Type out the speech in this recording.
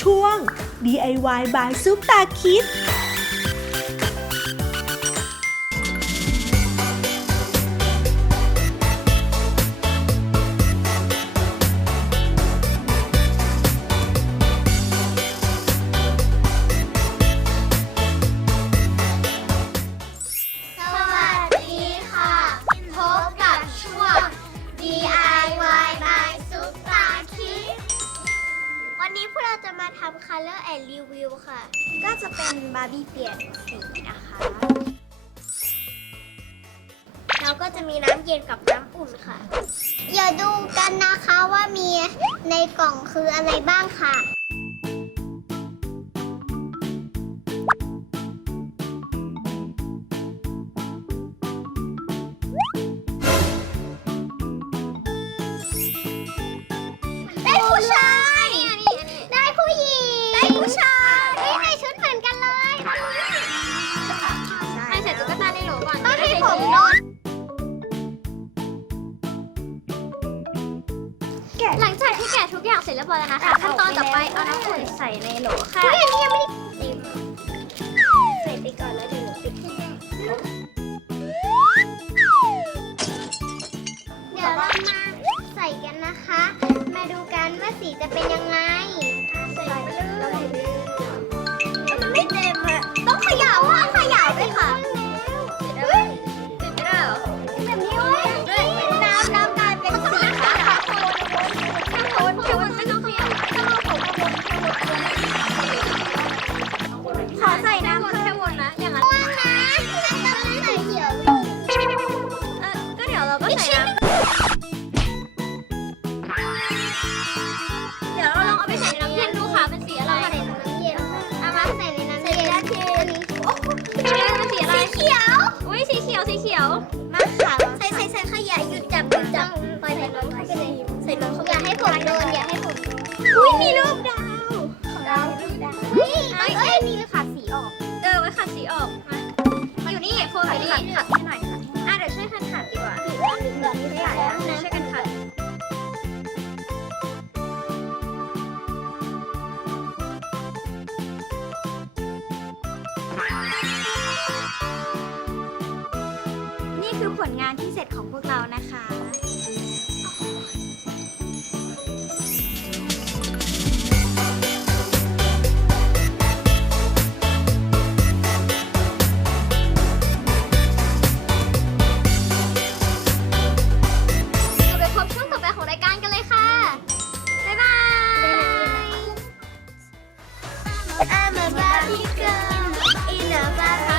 ช่วง DIY by ซุปตาคิด วันนี้พวกเราจะมาทำ Color and Review ค่ะ ก็จะเป็นบาร์บี้เปลี่ยนสีนะคะ เราก็จะมีน้ำเย็นกับน้ำอุ่นค่ะอย่าดูกันนะคะว่ามีในกล่องคืออะไรบ้างค่ะ หลังจากที่แกะทุกอย่างเสร็จเรียบร้อยแล้วนะคะขั้นตอนต่อไปเอาน้ำอุ่นใส่ในโหลค่ะเฮ้ยอันนี้ยังไม่ได้ติมใส่ไปก่อนแล้วเดี๋ยวหนูปิดให้แน่เดี๋ยวเรามาใส่กันนะคะ มาดูกันว่าสีจะเป็นยังไง เดี๋ยวเราก็ใส่น้ำเดี๋ยวเราลองเอาไปใส่ในน้ำเย็นดูค่ะเป็นสีอะไรใส่ในน้ำเย็นเอามาใส่ในน้ำเย็นอันนี้เป็นสีอะไรสีเขียว อุ้ยสีเขียวสีเขียว มาค่ะใส่ใส่ใส่ขยะหยุดจับหยุดจับปล่อยใส่น้องเข้าไปเลยใส่น้องเข้าไปอย่าให้ผมโดนอย่าให้ผมอุ้ยมีรูปดาวดาวดาวเฮ้ยเอ้ยมีขาดสีออก เออไว้ขัดสีออกมาอยู่นี่โฟมอยู่นี่ นี้ขยะแล้วนะช่วยกันขัดนี่คือผลงานที่เสร็จของพวกเรานะคะ I'm a Barbie girl in a Barbie